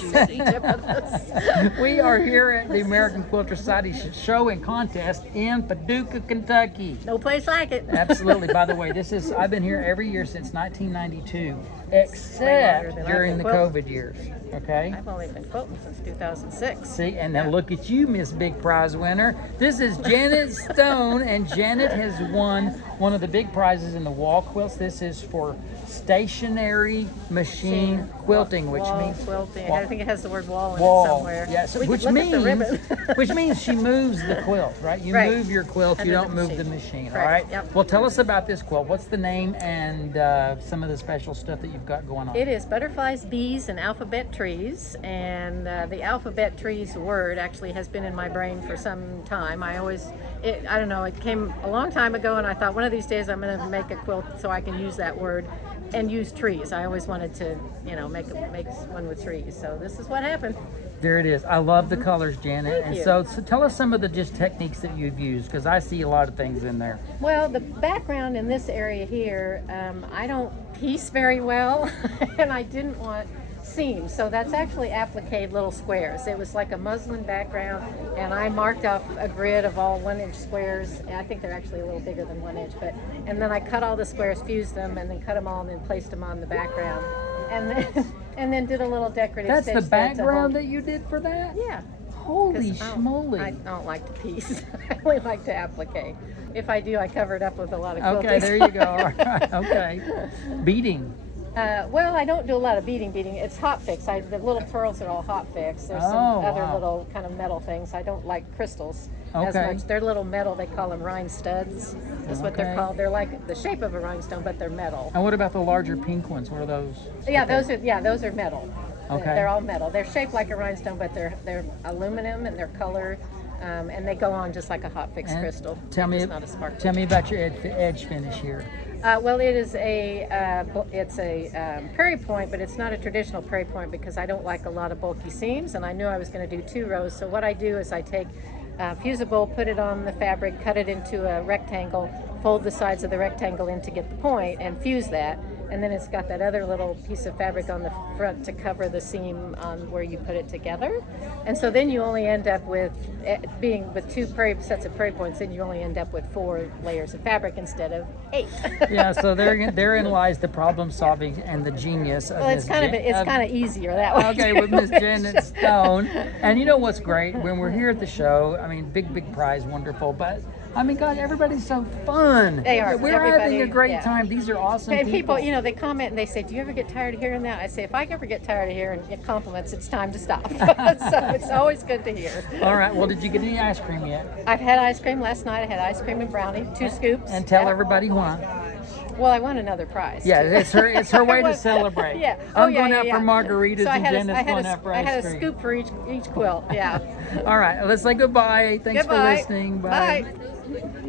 juicy. We are here at the American Quilter Society Show and Contest in Paducah, Kentucky. No place like it. Absolutely. By the way, I've been here every year since 1992, except during the COVID years. Okay? I've only been quilting since 2006. See, and now look at you, Miss Big Prize winner. This is Janet Stone, and Janet has won one of the big prizes in the wall quilts. This is for stationary machine quilting, which means quilting. I think it has the word wall in wall. it somewhere. Yes, We could look at the ribbon. which means she moves the quilt, right? You Right. move your quilt, you Under don't the move the machine. machine, all Correct. right? Yep. Well, tell us about this quilt. What's the name and some of the special stuff that you've got going on? It is butterflies, bees, and alphabet trees. And the alphabet trees word actually has been in my brain for some time. I don't know, it came a long time ago, and I thought one of these days I'm going to make a quilt so I can use that word and use trees. I always wanted to, make one with trees. So this is what happened. There it is. I love the colors, Janet. Thank you. So tell us some of the techniques that you've used, because I see a lot of things in there. Well, the background in this area here, I don't piece very well, and I didn't want seams, so that's actually appliqued little squares. It was like a muslin background, and I marked off a grid of all 1-inch squares. And I think they're actually a little bigger than 1 inch, and then I cut all the squares, fused them, and then cut them all, and then placed them on the background, and then did a little decorative. That's the stitch background that you did for that? Yeah. Holy schmoly! I don't like to piece. I only like to applique. If I do, I cover it up with a lot of quilting. Okay, there you go. All right. Okay. Beading. Well, I don't do a lot of beading. It's hot fix. The little pearls are all hot fix. There's some other little kind of metal things. I don't like crystals as much. They're little metal. They call them rhine studs. That's what they're called. They're like the shape of a rhinestone, but they're metal. And what about the larger pink ones? What are those? Yeah, those are metal. Okay. They're all metal. They're shaped like a rhinestone, but they're aluminum, and they're colored. And they go on just like a hot fix crystal. Tell me about your edge finish here. Well, it is it's a prairie point, but it's not a traditional prairie point because I don't like a lot of bulky seams, and I knew I was going to do 2 rows. So what I do is I take fusible, put it on the fabric, cut it into a rectangle, fold the sides of the rectangle in to get the point, and fuse that. And then it's got that other little piece of fabric on the front to cover the seam on where you put it together. And so then you only end up with, being with 2 sets of prairie points, then you only end up with 4 layers of fabric instead of 8. Yeah, so therein lies the problem solving and the genius of well, it's kind of easier that way. Okay, with Miss Janet Stone. And you know what's great? When we're here at the show, I mean, big prize, wonderful, but I mean, God, everybody's so fun. They are. We're having a great time. These are awesome people. They comment and they say, do you ever get tired of hearing that? I say, if I ever get tired of hearing compliments, it's time to stop. So it's always good to hear. All right. Well, did you get any ice cream yet? I've had ice cream last night. I had ice cream and brownie, 2 scoops. And tell everybody why. Well, I won another prize. Yeah, it's her way to celebrate. Yeah. I'm going out for margaritas, so and Jenna's going out for ice cream. I had a scoop for each quilt. Yeah. All right. Let's say goodbye. Thanks for listening. Bye. Bye.